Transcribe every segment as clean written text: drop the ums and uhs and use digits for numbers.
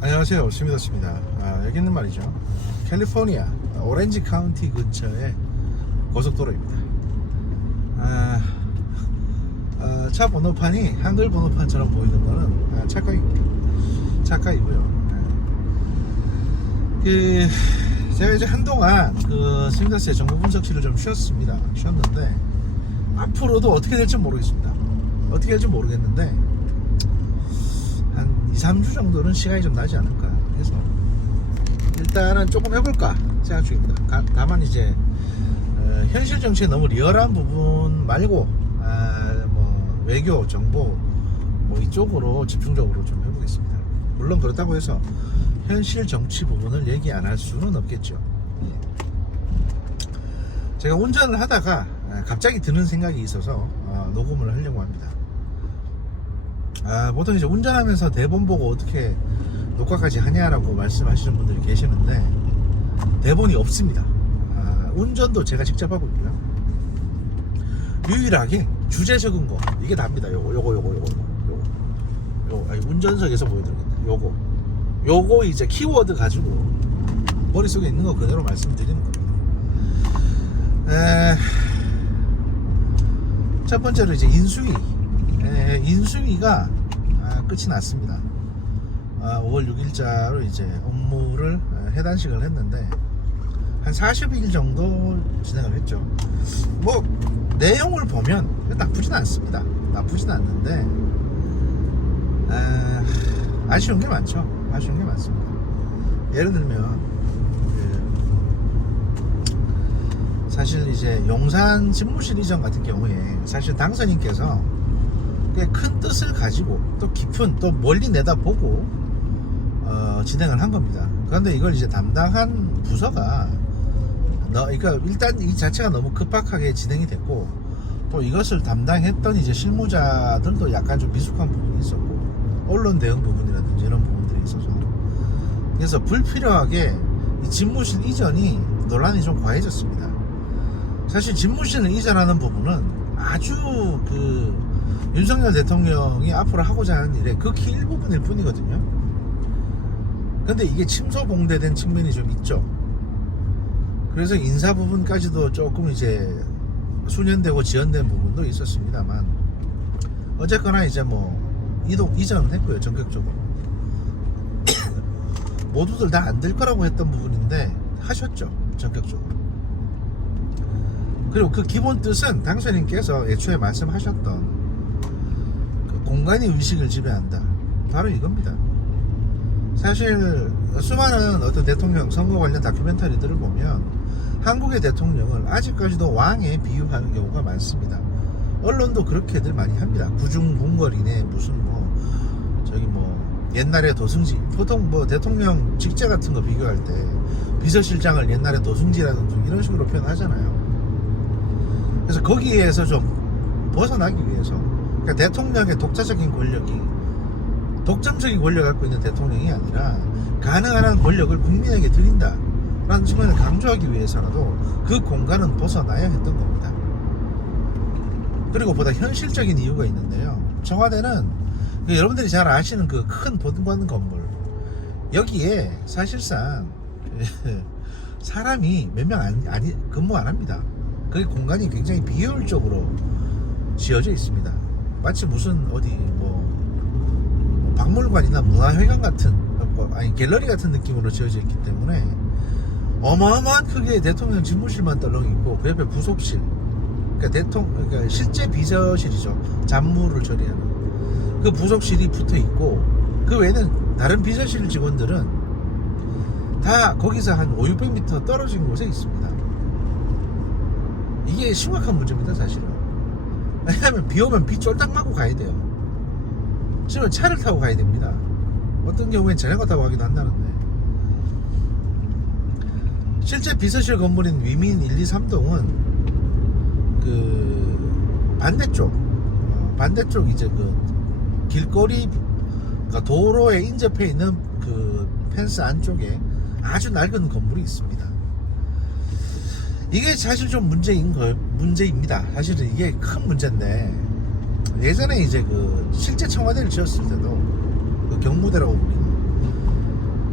안녕하세요, 스미더스입니다. 여기는 말이죠, 캘리포니아 오렌지 카운티 근처의 고속도로입니다. 차 번호판이 한글 번호판처럼 보이는 거는 착각이고요. 제가 이제 한동안 스미더스의 정보 분석실을 좀 쉬었는데 앞으로도 어떻게 될지 모르겠습니다. 어떻게 될지 모르겠는데 한 2-3주 정도는 시간이 좀 나지 않을까 해서 일단은 조금 해볼까 생각 중입니다. 다만 이제 현실 정치에 너무 리얼한 부분 말고 뭐 외교 정보 뭐 이쪽으로 집중적으로 좀 해보겠습니다. 물론 그렇다고 해서 현실 정치 부분을 얘기 안 할 수는 없겠죠. 제가 운전을 하다가 갑자기 드는 생각이 있어서 녹음을 하려고 합니다. 보통 이제 운전하면서 대본 보고 어떻게 녹화까지 하냐라고 말씀하시는 분들이 계시는데 대본이 없습니다. 운전도 제가 직접 하고 있고요. 유일하게 주제 적은 거 이게 답니다. 요거 운전석에서 보여드리겠다. 요거 이제 키워드 가지고 머릿속에 있는 거 그대로 말씀드리는 겁니다. 첫 번째로 이제 인수위가 끝이 났습니다. 5월 6일자로 이제 업무를 해단식을 했는데 한 40일 정도 진행을 했죠. 뭐 내용을 보면 나쁘진 않습니다. 나쁘진 않는데 아쉬운 게 많습니다. 예를 들면 사실 이제 용산 집무실 이전 같은 경우에 사실 당선인께서 꽤 큰 뜻을 가지고 또 깊은 또 멀리 내다보고 진행을 한 겁니다. 그런데 이걸 이제 담당한 부서가 그러니까 일단 이 자체가 너무 급박하게 진행이 됐고 또 이것을 담당했던 이제 실무자들도 약간 좀 미숙한 부분이 있었고 언론 대응 부분이라든지 이런 부분들이 있어서 그래서 불필요하게 이 집무실 이전이 논란이 좀 과해졌습니다. 사실 집무실을 이전하는 부분은 아주 윤석열 대통령이 앞으로 하고자 하는 일의 극히 일부분일 뿐이거든요. 근데 이게 침소봉대된 측면이 좀 있죠. 그래서 인사 부분까지도 조금 이제 수년되고 지연된 부분도 있었습니다만 어쨌거나 이제 뭐 이전을 했고요. 전격적으로 모두들 다 안 될 거라고 했던 부분인데 하셨죠. 전격적으로. 그리고 그 기본 뜻은 당선인께서 애초에 말씀하셨던 공간이 의식을 지배한다. 바로 이겁니다. 사실 수많은 어떤 대통령 선거 관련 다큐멘터리들을 보면 한국의 대통령을 아직까지도 왕에 비유하는 경우가 많습니다. 언론도 그렇게들 많이 합니다. 구중궁궐이네 무슨 옛날에 도승지, 보통 대통령 직제 같은 거 비교할 때 비서실장을 옛날에 도승지라든지 이런 식으로 표현하잖아요. 그래서 거기에서 좀 벗어나기 위해서 그러니까 대통령의 독자적인 권력이 독점적인 권력을 갖고 있는 대통령이 아니라 가능한 한 권력을 국민에게 드린다 라는 측면을 강조하기 위해서라도 그 공간은 벗어나야 했던 겁니다. 그리고 보다 현실적인 이유가 있는데요. 청와대는 여러분들이 잘 아시는 그 큰 본관 건물 여기에 사실상 사람이 몇 명 근무 안 합니다. 그 공간이 굉장히 비효율적으로 지어져 있습니다. 마치 무슨 박물관이나 문화회관 같은 갤러리 같은 느낌으로 지어져 있기 때문에 어마어마한 크기의 대통령 집무실만 떨렁 있고 그 옆에 부속실 그러니까 실제 비서실이죠. 잡무를 처리하는 그 부속실이 붙어 있고 그 외에는 다른 비서실 직원들은 다 거기서 한 500-600m 떨어진 곳에 있습니다. 이게 심각한 문제입니다. 사실은. 왜냐하면 비 오면 비 쫄딱 맞고 가야 돼요. 지금 차를 타고 가야 됩니다. 어떤 경우엔 자전거 타고 가기도 한다는데 실제 비서실 건물인 위민 1, 2, 3동은 반대쪽 이제 길거리 그러니까 도로에 인접해 있는 펜스 안쪽에 아주 낡은 건물이 있습니다. 이게 사실 좀 문제입니다. 사실은 이게 큰 문제인데 예전에 이제 실제 청와대를 지었을 때도 경무대라고 불리는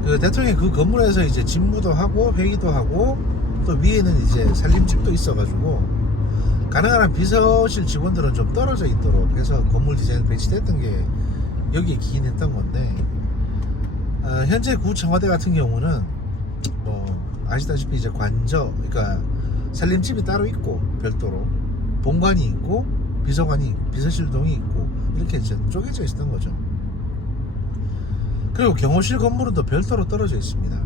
그 대통령이 그 건물에서 이제 직무도 하고 회의도 하고 또 위에는 이제 살림집도 있어가지고 가능한 한 비서실 직원들은 좀 떨어져 있도록 해서 건물 디자인 배치됐던 게 여기에 기인했던 건데, 현재 구 청와대 같은 경우는 뭐 아시다시피 이제 관저, 그러니까 살림집이 따로 있고 별도로 본관이 있고 비서관이 비서실동이 있고 이렇게 이제 쪼개져 있었던 거죠. 그리고 경호실 건물은 또 별도로 떨어져 있습니다.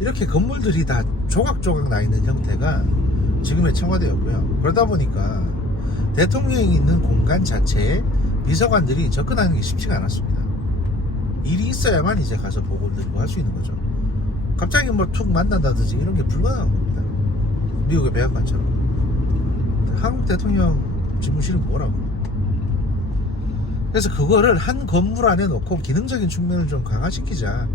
이렇게 건물들이 다 조각조각 나 있는 형태가 지금의 청와대였고요. 그러다 보니까 대통령이 있는 공간 자체에 비서관들이 접근하는 게 쉽지가 않았습니다. 일이 있어야만 이제 가서 보고를 드리고 할 수 있는 거죠. 갑자기 뭐 툭 만난다든지 이런 게 불가능한 겁니다. 미국의 백악관처럼. 한국 대통령 집무실은 뭐라고? 그래서 그거를 한 건물 안에 놓고 기능적인 측면을 좀 강화시키자.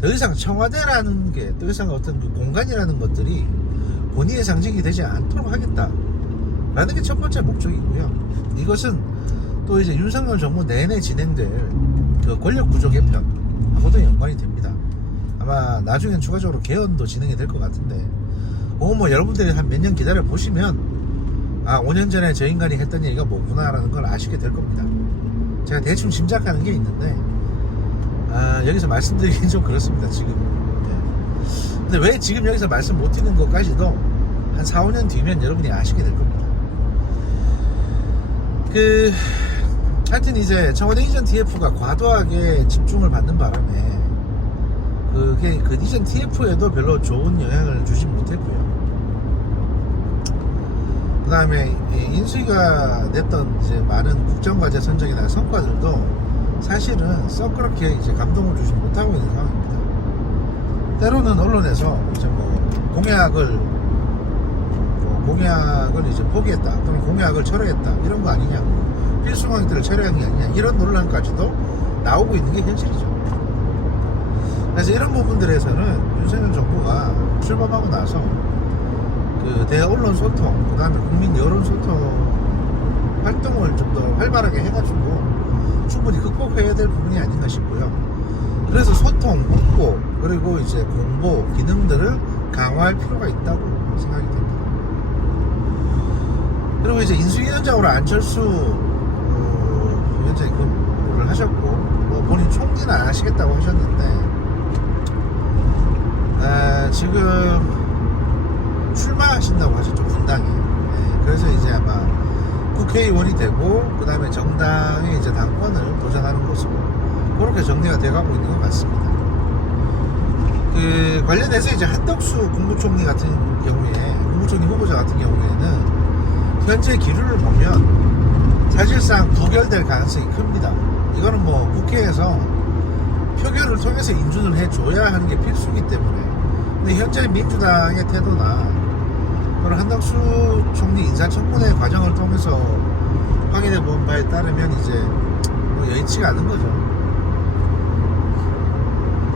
더 이상 청와대라는 게, 더 이상 어떤 그 공간이라는 것들이 본의의 상징이 되지 않도록 하겠다 라는 게 첫 번째 목적이고요. 이것은 또 이제 윤석열 정부 내내 진행될 그 권력구조 개편하고도 연관이 됩니다. 아마 나중엔 추가적으로 개헌도 진행이 될 것 같은데, 뭐 여러분들이 한 몇 년 기다려 보시면 5년 전에 저 인간이 했던 얘기가 뭐구나 라는 걸 아시게 될 겁니다. 제가 대충 짐작하는 게 있는데 여기서 말씀드리긴 좀 그렇습니다. 지금. 네. 근데 왜 지금 여기서 말씀 못 드리는 것까지도 한 4, 5년 뒤면 여러분이 아시게 될 겁니다. 하여튼 이제 청와대 이전 TF가 과도하게 집중을 받는 바람에 그게 그 이전 TF에도 별로 좋은 영향을 주지 못했고요. 그 다음에 인수위가 냈던 이제 많은 국정과제 선정이나 성과들도 사실은 썩 그렇게 이제 감동을 주지 못하고 있는 상황입니다. 때로는 언론에서 이제 뭐 공약을 이제 포기했다 또는 공약을 철회했다 이런 거 아니냐, 필수 공약들을 철회한 게 아니냐, 이런 논란까지도 나오고 있는 게 현실이죠. 그래서 이런 부분들에서는 윤석열 정부가 출범하고 나서 그 대언론 소통, 그 다음에 국민 여론 소통 활동을 좀 더 활발하게 해가지고 충분히 극복해야 될 부분이 아닌가 싶고요. 그래서 소통, 홍보, 그리고 이제 공보 기능들을 강화할 필요가 있다고 생각이 됩니다. 그리고 이제 인수위원장으로 안철수 위원장이 그걸 하셨고, 뭐 본인 총리는 안 하시겠다고 하셨는데, 지금 출마하신다고 하셨죠, 분당에. 그래서 이제 아마 국회의원이 되고 그 다음에 정당의 이제 당권을 도전하는 것으로 그렇게 정리가 돼가고 있는 것 같습니다. 그 관련해서 이제 한덕수 국무총리 같은 경우에, 국무총리 후보자 같은 경우에는 현재 기류를 보면 사실상 부결될 가능성이 큽니다. 이거는 뭐 국회에서 표결을 통해서 인준을 해줘야 하는 게 필수이기 때문에. 근데 현재 민주당의 태도나 또는 한덕수 총리 인사청문회 과정을 통해서 확인해 본 바에 따르면 이제 뭐 여의치가 않은 거죠.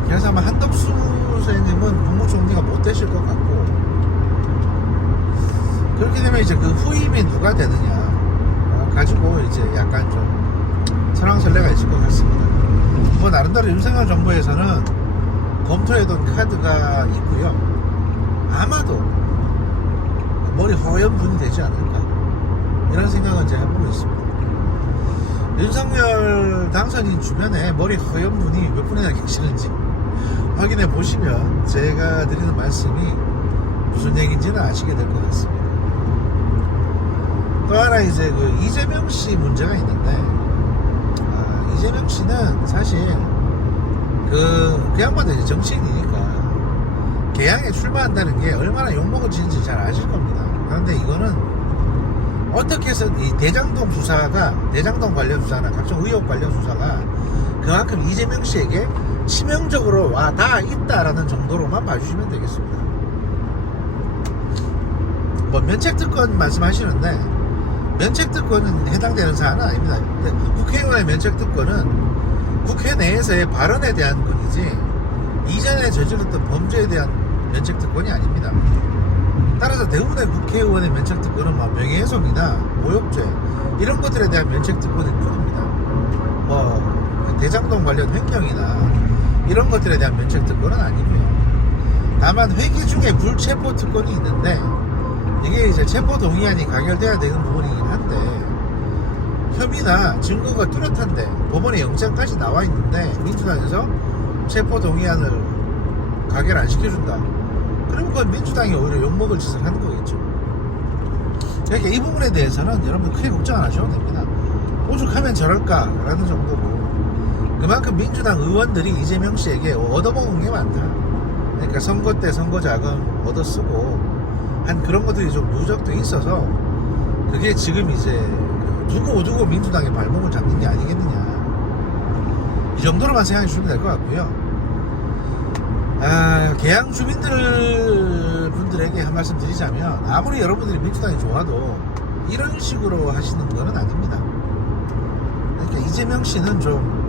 그래서 아마 한덕수 선생님은 국무총리가 못 되실 것 같고, 그렇게 되면 이제 그 후임이 누가 되느냐 가지고 이제 약간 좀 설왕설래가 있을 것 같습니다. 뭐 나름대로 윤석열 정부에서는 검토해둔 카드가 있고요. 아마도 머리 허연 분이 되지 않을까, 이런 생각은 제가 해보고 있습니다. 윤석열 당선인 주변에 머리 허연 분이 몇 분이나 계시는지 확인해 보시면 제가 드리는 말씀이 무슨 얘기인지는 아시게 될 것 같습니다. 또 하나 이제 그 이재명 씨 문제가 있는데, 이재명 씨는 사실 그 양반도 이제 정치인이니까 개항에 출마한다는 게 얼마나 욕먹어지는지 잘 아실 겁니다. 그런데 이거는 어떻게 해서 이 대장동 관련 수사나 각종 의혹 관련 수사가 그만큼 이재명 씨에게 치명적으로 다 있다라는 정도로만 봐주시면 되겠습니다. 뭐 면책특권 말씀하시는데, 면책특권은 해당되는 사안은 아닙니다. 국회의원의 면책특권은 국회 내에서의 발언에 대한 것이지 이전에 저질렀던 범죄에 대한 면책특권이 아닙니다. 따라서 대부분의 국회의원의 면책특권은 명예훼손이나 모욕죄 이런 것들에 대한 면책특권일 뿐입니다. 뭐 대장동 관련 횡령이나 이런 것들에 대한 면책 특권은 아니고요. 다만 회계 중에 불체포 특권이 있는데 이게 이제 체포 동의안이 가결돼야 되는 부분이긴 한데 혐의나 증거가 뚜렷한데 법원에 영장까지 나와 있는데 민주당에서 체포 동의안을 가결 안 시켜준다. 그러면 그건 민주당이 오히려 욕먹을 짓을 하는 거겠죠. 그러니까 이 부분에 대해서는 여러분 크게 걱정 안 하셔도 됩니다. 오죽하면 저럴까라는 정도고 그만큼 민주당 의원들이 이재명 씨에게 얻어먹은 게 많다. 그러니까 선거 때 선거 자금 얻어쓰고 한 그런 것들이 좀 누적돼 있어서 그게 지금 이제 두고 민주당의 발목을 잡는 게 아니겠느냐. 이 정도로만 생각해 주시면 될 것 같고요. 계양 주민들 분들에게 한 말씀 드리자면 아무리 여러분들이 민주당이 좋아도 이런 식으로 하시는 거는 아닙니다. 그러니까 이재명 씨는 좀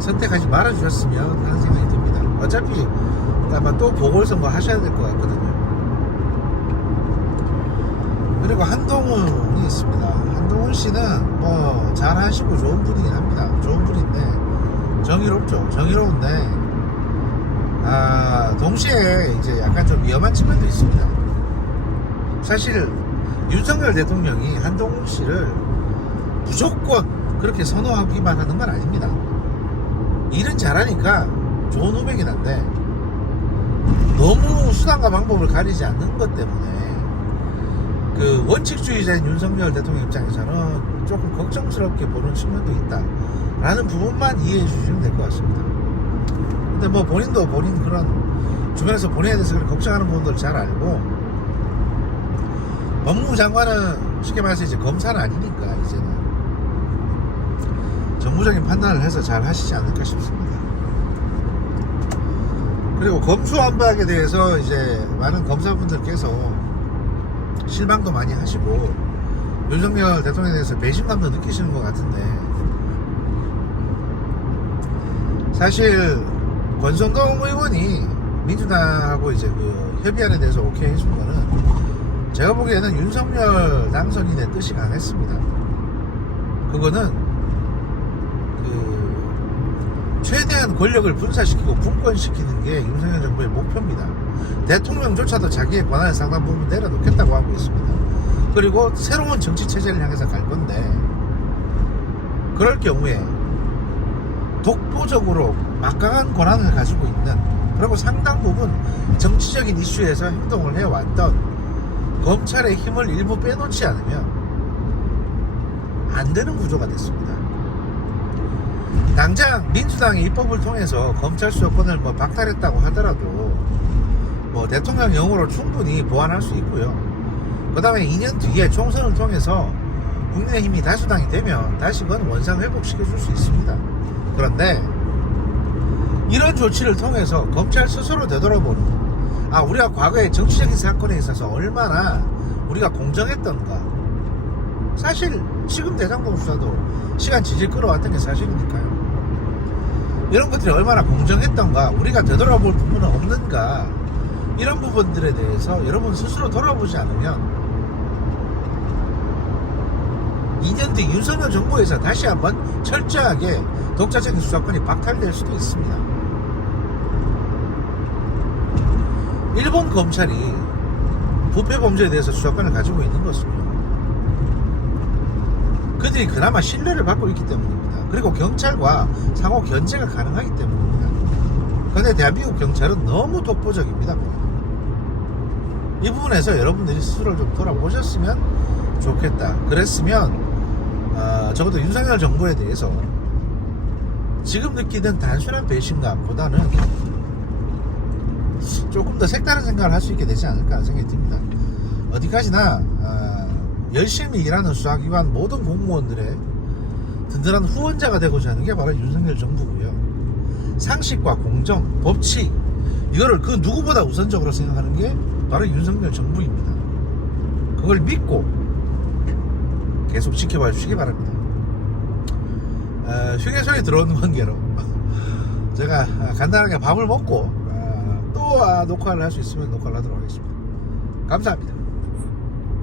선택하지 말아주셨으면 하는 생각이 듭니다. 어차피 아마 또 보궐선거 하셔야 될 것 같거든요. 그리고 한동훈이 있습니다. 한동훈 씨는 뭐 잘하시고 좋은 분이긴 합니다. 좋은 분인데 정의롭죠. 정의로운데 동시에 이제 약간 좀 위험한 측면도 있습니다. 사실 윤석열 대통령이 한동훈 씨를 무조건 그렇게 선호하기만 하는 건 아닙니다. 일은 잘하니까 좋은 후배긴 한데 너무 수단과 방법을 가리지 않는 것 때문에 그 원칙주의자인 윤석열 대통령 입장에서는 조금 걱정스럽게 보는 측면도 있다라는 부분만 이해해 주시면 될 것 같습니다. 근데 뭐 본인도 본인 그런 주변에서 본인에 대해서 그렇게 걱정하는 분들 잘 알고 법무부 장관은 쉽게 말해서 이제 검사는 아니니까 이제는 정무적인 판단을 해서 잘 하시지 않을까 싶습니다. 그리고 검수완박에 대해서 이제 많은 검사분들께서 실망도 많이 하시고 윤석열 대통령에 대해서 배신감도 느끼시는 것 같은데 사실 권성동 의원이 민주당하고 이제 그 협의안에 대해서 오케이 해준 거는 제가 보기에는 윤석열 당선인의 뜻이 강했습니다. 그거는 그 최대한 권력을 분산시키고 분권시키는 게 윤석열 정부의 목표입니다. 대통령조차도 자기의 권한을 상당 부분 내려놓겠다고 하고 있습니다. 그리고 새로운 정치 체제를 향해서 갈 건데 그럴 경우에 독보적으로 막강한 권한을 가지고 있는 그리고 상당 부분 정치적인 이슈에서 행동을 해왔던 검찰의 힘을 일부 빼놓지 않으면 안 되는 구조가 됐습니다. 당장 민주당이 입법을 통해서 검찰 수사권을 뭐 박탈했다고 하더라도 뭐 대통령령으로 충분히 보완할 수 있고요. 그 다음에 2년 뒤에 총선을 통해서 국민의힘이 다수당이 되면 다시 그건 원상 회복시켜줄 수 있습니다. 그런데 이런 조치를 통해서 검찰 스스로 되돌아보는 우리가 과거에 정치적인 사건에 있어서 얼마나 우리가 공정했던가. 사실 지금 대장동 수사도 시간 질질 끌어왔던 게 사실이니까요. 이런 것들이 얼마나 공정했던가, 우리가 되돌아볼 부분은 없는가, 이런 부분들에 대해서 여러분 스스로 돌아보지 않으면 2년 뒤 윤석열 정부에서 다시 한번 철저하게 독자적인 수사권이 박탈될 수도 있습니다. 일본 검찰이 부패 범죄에 대해서 수사권을 가지고 있는 것은요, 그들이 그나마 신뢰를 받고 있기 때문입니다. 그리고 경찰과 상호 견제가 가능하기 때문입니다. 그런데 대한민국 경찰은 너무 독보적입니다. 이 부분에서 여러분들이 스스로를 좀 돌아보셨으면 좋겠다. 그랬으면 적어도 윤석열 정부에 대해서 지금 느끼는 단순한 배신감보다는 조금 더 색다른 생각을 할 수 있게 되지 않을까 하는 생각이 듭니다. 어디까지나 열심히 일하는 수사기관 모든 공무원들의 든든한 후원자가 되고자 하는 게 바로 윤석열 정부고요. 상식과 공정, 법치, 이거를 그 누구보다 우선적으로 생각하는 게 바로 윤석열 정부입니다. 그걸 믿고 계속 지켜봐 주시기 바랍니다. 휴게소에 들어오는 관계로 제가 간단하게 밥을 먹고 또 녹화를 할 수 있으면 녹화를 하도록 하겠습니다. 감사합니다.